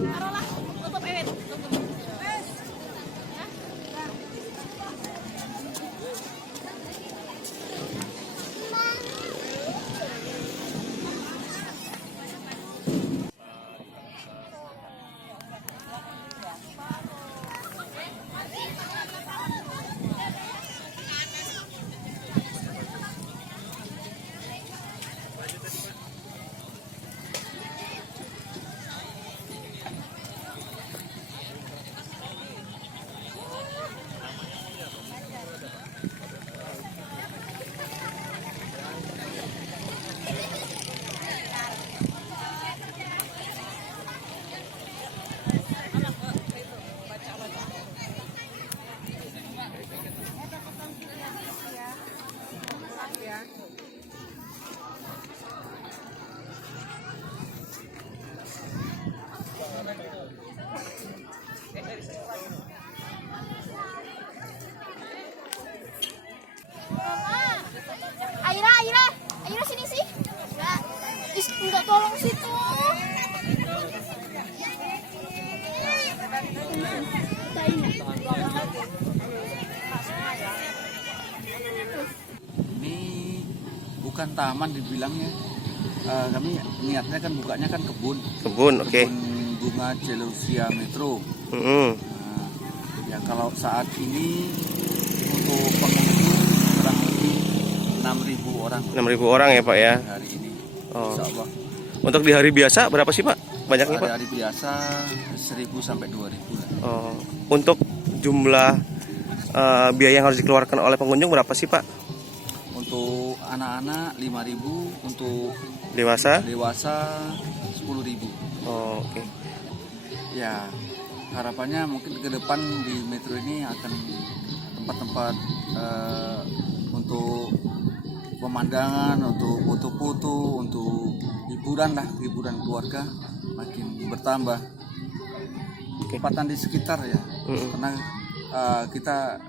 Taruhlah, tutup Ewet, tutup. Aira sini sih. Enggak tolong situ. Ini bukan taman dibilangnya. Kami niatnya kan bukanya kan kebun. Kebun, oke. Kebun bunga Celosia Metro. Mm-hmm. Ya kalau saat ini untuk pengunjung kurang lebih 6.000 orang. 6.000 orang ya Pak ya. Hari ini. Oh. Insya Allah. Untuk di hari biasa berapa sih Pak? Banyaknya Pak? Hari biasa 1.000 sampai 2.000 lah. Oh. Untuk jumlah biaya yang harus dikeluarkan oleh pengunjung berapa sih Pak? Untuk anak-anak 5.000, untuk Dewasa? dewasa 10.000. Oh, oke. Ya, harapannya mungkin ke depan di Metro ini akan tempat-tempat untuk pemandangan, untuk foto-foto, untuk hiburan lah, hiburan keluarga makin bertambah. Tempatan di sekitar ya, karena kita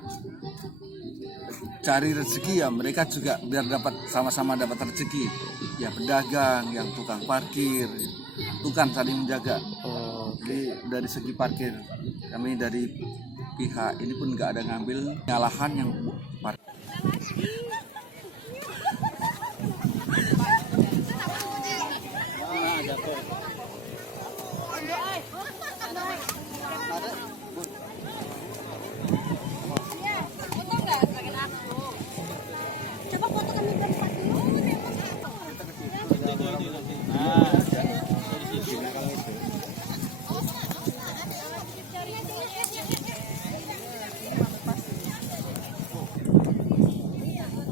cari rezeki ya, mereka juga biar dapat sama-sama dapat rezeki. Ya pedagang, yang tukang parkir, itu kan saling menjaga. Jadi dari segi parkir kami dari pihak ini pun nggak ada ngambil lahan yang